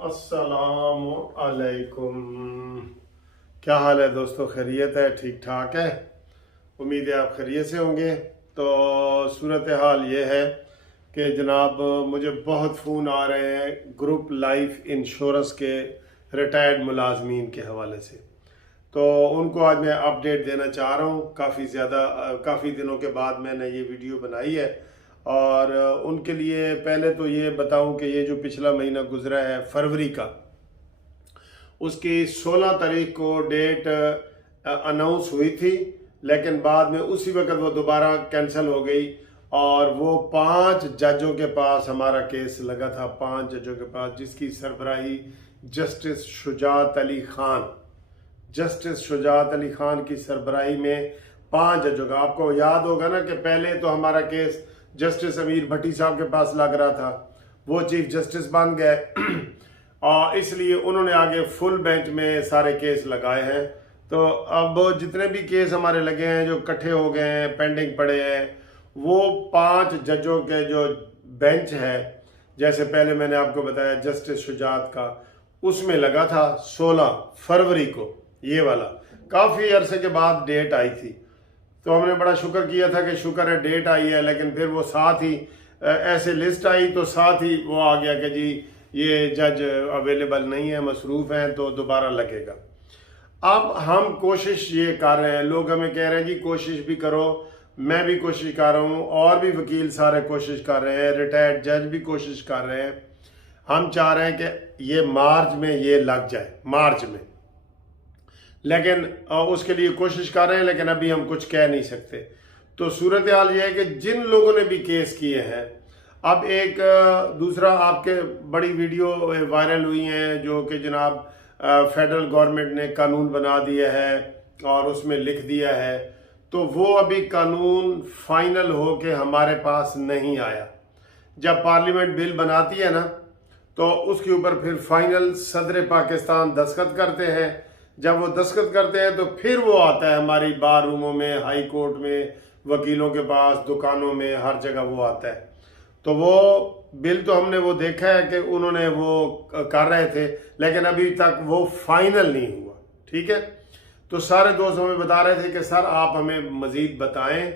अस्सलाम अलैकुम। क्या हाल है दोस्तों? खैरियत है? ठीक ठाक है। उम्मीद है आप खैरियत से होंगे। तो सूरत हाल ये है कि जनाब मुझे बहुत फ़ोन आ रहे हैं ग्रुप लाइफ इंश्योरेंस के रिटायर्ड मुलाजमीन के हवाले से। तो उनको आज मैं अपडेट देना चाह रहा हूँ। काफ़ी दिनों के बाद मैंने ये वीडियो बनाई है और उनके लिए पहले तो ये बताऊं कि ये जो पिछला महीना गुजरा है फरवरी का, उसकी 16 तारीख को डेट अनाउंस हुई थी, लेकिन बाद में उसी वक्त वो दोबारा कैंसिल हो गई और वो 5 जजों के पास हमारा केस लगा था। 5 जजों के पास, जिसकी सरबराही जस्टिस शुजात अली खान की सरबराही में 5 जजों का। आपको याद होगा ना कि पहले तो हमारा केस जस्टिस अमीर भट्टी साहब के पास लग रहा था, वो चीफ जस्टिस बन गए और इसलिए उन्होंने आगे फुल बेंच में सारे केस लगाए हैं। तो अब जितने भी केस हमारे लगे हैं जो इकट्ठे हो गए हैं, पेंडिंग पड़े हैं, वो 5 जजों के जो बेंच है, जैसे पहले मैंने आपको बताया जस्टिस शुजात का, उसमें लगा था 16 फरवरी को। ये वाला काफ़ी अरसे के बाद डेट आई थी, तो हमने बड़ा शुक्र किया था कि शुक्र है डेट आई है। लेकिन फिर वो साथ ही ऐसे लिस्ट आई तो साथ ही वो आ गया कि जी ये जज अवेलेबल नहीं है, मसरूफ़ हैं, तो दोबारा लगेगा। अब हम कोशिश ये कर रहे हैं, लोग हमें कह रहे हैं जी कोशिश भी करो, मैं भी कोशिश कर रहा हूँ और भी वकील सारे कोशिश कर रहे हैं, रिटायर्ड जज भी कोशिश कर रहे हैं। हम चाह रहे हैं कि ये मार्च में ये लग जाए, मार्च में, लेकिन उसके लिए कोशिश कर रहे हैं, लेकिन अभी हम कुछ कह नहीं सकते। तो सूरत हाल ये है कि जिन लोगों ने भी केस किए हैं, अब एक दूसरा आपके बड़ी वीडियो वायरल हुई हैं जो कि जनाब फेडरल गवर्नमेंट ने कानून बना दिया है और उसमें लिख दिया है, तो वो अभी कानून फाइनल हो के हमारे पास नहीं आया। जब पार्लियामेंट बिल बनाती है ना, तो उसके ऊपर फिर फाइनल सदर पाकिस्तान दस्तखत करते हैं। जब वो दस्तखत करते हैं तो फिर वो आता है हमारी बार रूमों में, हाई कोर्ट में, वकीलों के पास, दुकानों में, हर जगह वो आता है। तो वो बिल तो हमने वो देखा है कि उन्होंने वो कर रहे थे, लेकिन अभी तक वो फाइनल नहीं हुआ। ठीक है, तो सारे दोस्त हमें बता रहे थे कि सर आप हमें मज़ीद बताएं।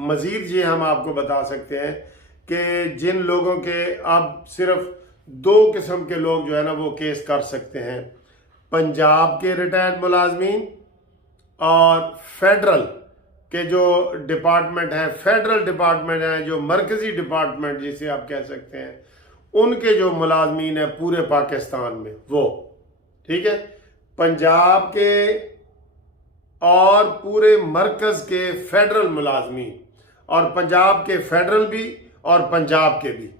मज़ीद ये हम आपको बता सकते हैं कि जिन लोगों के अब सिर्फ 2 किस्म के लोग जो है ना वो केस कर सकते हैं, पंजाब के रिटायर्ड मुलाजमीन और फेडरल के जो डिपार्टमेंट है, फेडरल डिपार्टमेंट है, जो मरकजी डिपार्टमेंट जिसे आप कह सकते हैं, उनके जो मुलाजमीन है पूरे पाकिस्तान में वो। ठीक है, पंजाब के और पूरे मरकज के फेडरल मुलाजमीन, और पंजाब के फेडरल भी और पंजाब के भी।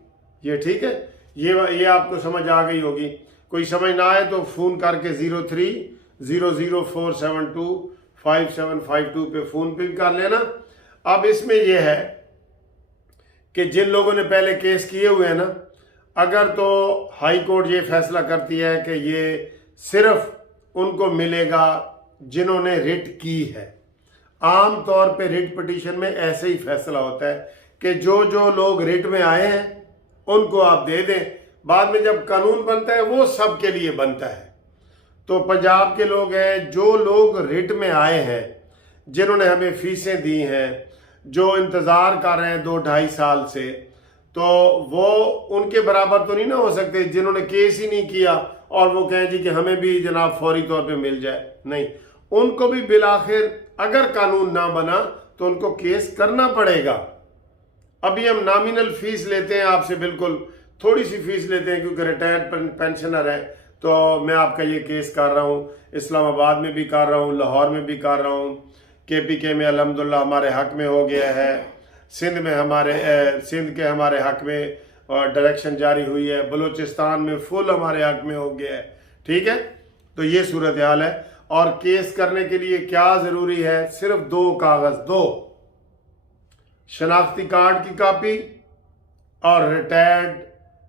ये ठीक है, ये आपको समझ आ गई होगी। कोई समझ ना आए तो फ़ोन करके 030004725752 पे फ़ोन पे भी कर लेना। अब इसमें यह है कि जिन लोगों ने पहले केस किए हुए हैं ना, अगर तो हाई कोर्ट ये फैसला करती है कि ये सिर्फ उनको मिलेगा जिन्होंने रिट की है। आम तौर पे रिट पिटीशन में ऐसे ही फैसला होता है कि जो जो लोग रिट में आए हैं उनको आप दे दें, बाद में जब कानून बनता है वो सबके लिए बनता है। तो पंजाब के लोग हैं, जो लोग रिट में आए हैं, जिन्होंने हमें फीसें दी हैं, जो इंतज़ार कर रहे हैं 2-2.5 साल से, तो वो उनके बराबर तो नहीं ना हो सकते जिन्होंने केस ही नहीं किया और वो कहें जी कि हमें भी जनाब फौरी तौर पे मिल जाए। नहीं, उनको भी बिलाखिर अगर कानून ना बना तो उनको केस करना पड़ेगा। अभी हम नॉमिनल फीस लेते हैं आपसे, बिल्कुल थोड़ी सी फीस लेते हैं क्योंकि रिटायर्ड पेंशनर है। तो मैं आपका ये केस कर रहा हूँ, इस्लामाबाद में भी कर रहा हूँ, लाहौर में भी कर रहा हूँ, KPK में अल्हम्दुलिल्लाह हमारे हक में हो गया है, सिंध के हमारे हक में और डायरेक्शन जारी हुई है, बलूचिस्तान में फुल हमारे हक में हो गया है। ठीक है, तो ये सूरत हाल है। और केस करने के लिए क्या ज़रूरी है? सिर्फ 2 कागज़, 2 शनाख्ती कार्ड की कापी और रिटायर्ड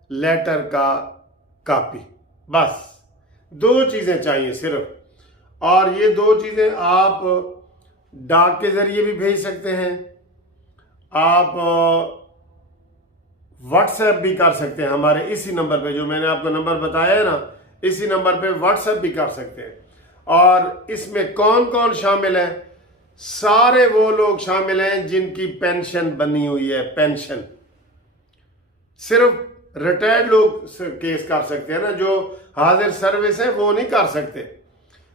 लेटर का कापी, बस 2 चीज़ें चाहिए सिर्फ। और ये 2 चीज़ें आप डाक के ज़रिए भी भेज सकते हैं, आप व्हाट्सएप भी कर सकते हैं हमारे इसी नंबर पे, जो मैंने आपको नंबर बताया है ना, इसी नंबर पे व्हाट्सएप भी कर सकते हैं। और इसमें कौन कौन शामिल है? सारे वो लोग शामिल हैं जिनकी पेंशन बनी हुई है। पेंशन सिर्फ रिटायर्ड लोग केस कर सकते हैं ना, जो हाजिर सर्विस है वो नहीं कर सकते।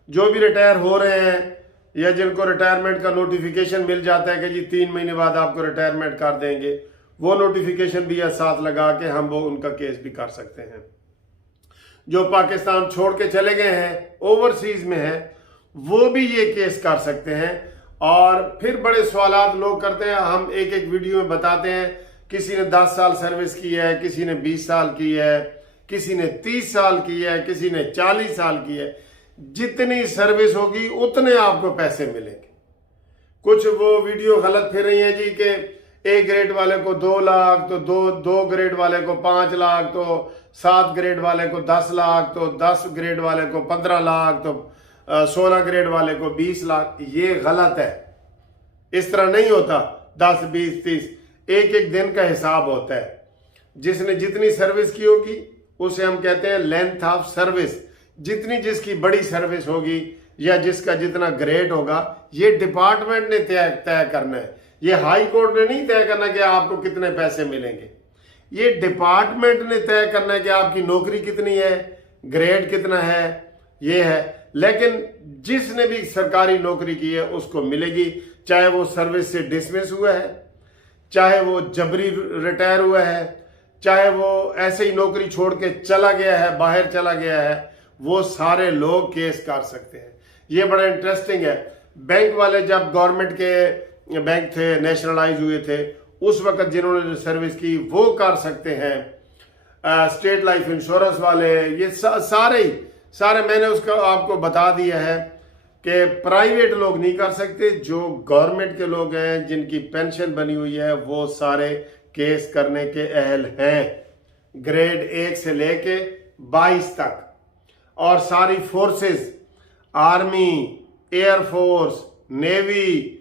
जो भी रिटायर हो रहे हैं या जिनको रिटायरमेंट का नोटिफिकेशन मिल जाता है कि जी 3 महीने बाद आपको रिटायरमेंट कर देंगे, वो नोटिफिकेशन भी साथ लगा के हम वो उनका केस भी कर सकते हैं। जो पाकिस्तान छोड़ के चले गए हैं, ओवरसीज में है, वो भी ये केस कर सकते हैं। और फिर बड़े सवालात लोग करते हैं, हम एक एक वीडियो में बताते हैं, किसी ने 10 साल सर्विस की है, किसी ने 20 साल की है, किसी ने 30 साल की है, किसी ने 40 साल की है। जितनी सर्विस होगी उतने आपको पैसे मिलेंगे। कुछ वो वीडियो गलत फिर रही है जी कि ए ग्रेड वाले को 2 लाख, तो दो ग्रेड वाले को 5 लाख, तो 7 ग्रेड वाले को 10 लाख, तो 10 ग्रेड वाले को 15 लाख, तो 16 ग्रेड वाले को 20 लाख। ये गलत है, इस तरह नहीं होता। 10, 20, 30 एक एक दिन का हिसाब होता है। जिसने जितनी सर्विस की होगी उसे हम कहते हैं लेंथ ऑफ सर्विस। जितनी जिसकी बड़ी सर्विस होगी या जिसका जितना ग्रेड होगा, ये डिपार्टमेंट ने तय करना है। ये हाई कोर्ट ने नहीं तय करना कि आपको कितने पैसे मिलेंगे। ये डिपार्टमेंट ने तय करना है कि आपकी नौकरी कितनी है, ग्रेड कितना है, ये है। लेकिन जिसने भी सरकारी नौकरी की है उसको मिलेगी, चाहे वो सर्विस से डिसमिस हुआ है, चाहे वो जबरी रिटायर हुआ है, चाहे वो ऐसे ही नौकरी छोड़ के चला गया है, बाहर चला गया है, वो सारे लोग केस कर सकते हैं। ये बड़ा इंटरेस्टिंग है। बैंक वाले जब गवर्नमेंट के बैंक थे, नेशनलाइज हुए थे, उस वक्त जिन्होंने सर्विस की वो कर सकते हैं। स्टेट लाइफ इंश्योरेंस वाले, ये सारे मैंने उसका आपको बता दिया है कि प्राइवेट लोग नहीं कर सकते। जो गवर्नमेंट के लोग हैं, जिनकी पेंशन बनी हुई है, वो सारे केस करने के अहल हैं, ग्रेड 1 से लेके 22 तक। और सारी forces, army, air force, navy,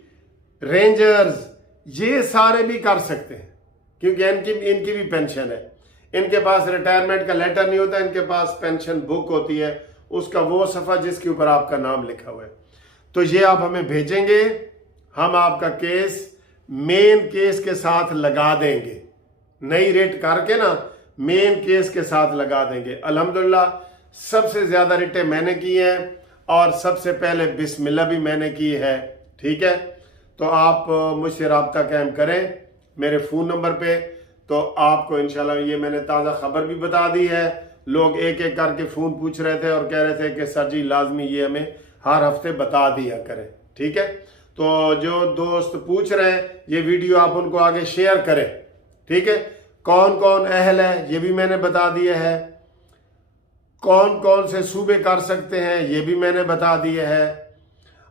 rangers, ये सारे भी कर सकते हैं, क्योंकि इनकी भी पेंशन है। इनके पास रिटायरमेंट का लेटर नहीं होता, इनके पास पेंशन बुक होती है, उसका वो सफ़ा जिसके ऊपर आपका नाम लिखा हुआ है। तो ये आप हमें भेजेंगे, हम आपका केस मेन केस के साथ लगा देंगे। नई रेट करके ना मेन केस के साथ लगा देंगे। अल्हम्दुलिल्लाह सबसे ज्यादा रिटें मैंने की हैं और सबसे पहले बिस्मिल्लाह भी मैंने की है। ठीक है, तो आप मुझसे रब्ता कायम करें मेरे फ़ोन नंबर पे, तो आपको इंशाल्लाह ये मैंने ताज़ा खबर भी बता दी है। लोग एक एक करके फ़ोन पूछ रहे थे और कह रहे थे कि सर जी लाजमी ये हमें हर हफ्ते बता दिया करें। ठीक है, तो जो दोस्त पूछ रहे हैं, ये वीडियो आप उनको आगे शेयर करें। ठीक है, कौन कौन अहल है ये भी मैंने बता दिया है, कौन कौन से सूबे कर सकते हैं ये भी मैंने बता दिया है,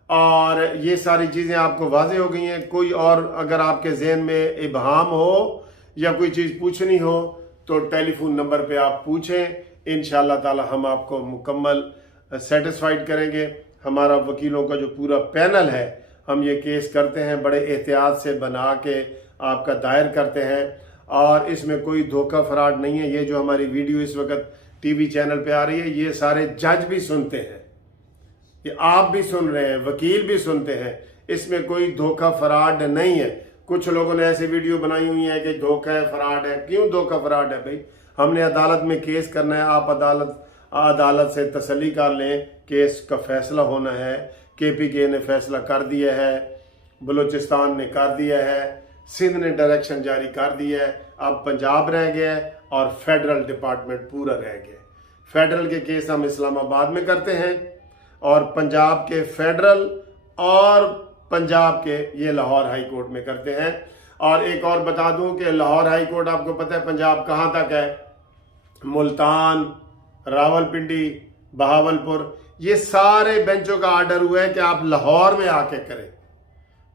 और ये सारी चीज़ें आपको वाज़ेह हो गई हैं। कोई और अगर आपके जहन में इबहाम हो या कोई चीज़ पूछनी हो तो टेलीफोन नंबर पे आप पूछें। इंशाअल्लाह ताला हम आपको मुकम्मल सेटिस्फाइड करेंगे। हमारा वकीलों का जो पूरा पैनल है, हम ये केस करते हैं, बड़े एहतियात से बना के आपका दायर करते हैं, और इसमें कोई धोखा फराड नहीं है। ये जो हमारी वीडियो इस वक्त टीवी चैनल पे आ रही है, ये सारे जज भी सुनते हैं, ये आप भी सुन रहे हैं, वकील भी सुनते हैं। इसमें कोई धोखा फराड नहीं है। कुछ लोगों ने ऐसे वीडियो बनाई हुई है कि धोखा है, फराड है। क्यों धोखा फराड है भाई? हमने अदालत में केस करना है, आप अदालत से तसल्ली कर लें, केस का फैसला होना है। KPK ने फैसला कर दिया है, बलूचिस्तान ने कर दिया है, सिंध ने डायरेक्शन जारी कर दिया है, अब पंजाब रह गया है और फेडरल डिपार्टमेंट पूरा रह गया। फेडरल के केस हम इस्लामाबाद में करते हैं और पंजाब के फेडरल और पंजाब के ये लाहौर हाई कोर्ट में करते हैं। और एक और बता दूं कि लाहौर हाई कोर्ट आपको पता है पंजाब कहाँ तक है? मुल्तान, रावलपिंडी, बहावलपुर, ये सारे बेंचों का आर्डर हुआ है कि आप लाहौर में आके करें,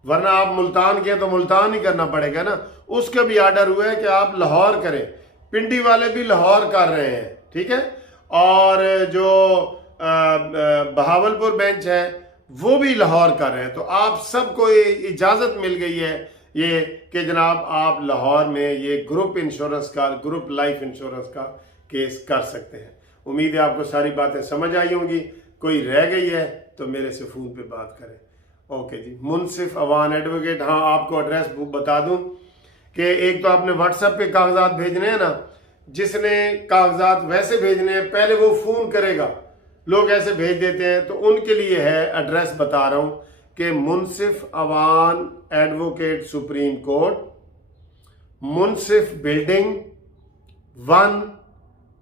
वरना आप मुल्तान के तो मुल्तान ही करना पड़ेगा ना। उसका भी आर्डर हुआ है कि आप लाहौर करें। पिंडी वाले भी लाहौर कर रहे हैं। ठीक है, और जो बहावलपुर बेंच है वो भी लाहौर कर रहे हैं। तो आप सबको इजाजत मिल गई है ये कि जनाब आप लाहौर में ये ग्रुप इंश्योरेंस का, ग्रुप लाइफ इंश्योरेंस का केस कर सकते हैं। उम्मीद है आपको सारी बातें समझ आई होंगी। कोई रह गई है तो मेरे से फ़ोन पे बात करें। ओके जी, मुनसिफ अवान एडवोकेट। हाँ, आपको एड्रेस बता दूं कि एक तो आपने व्हाट्सएप पे कागजात भेजने हैं ना, जिसने कागजात वैसे भेजने हैं पहले वो फ़ोन करेगा, लोग ऐसे भेज देते हैं, तो उनके लिए है एड्रेस बता रहा हूं कि Munsif Awan advocate supreme court, Munsif building 1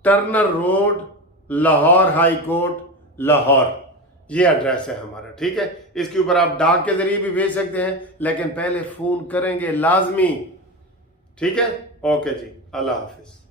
Turner road, Lahore high court, Lahore. ये एड्रेस है हमारा, ठीक है। इसके ऊपर आप डाक के जरिए भी भेज सकते हैं, लेकिन पहले फोन करेंगे लाजमी, ठीक है। ओके जी, अल्लाह हाफिज।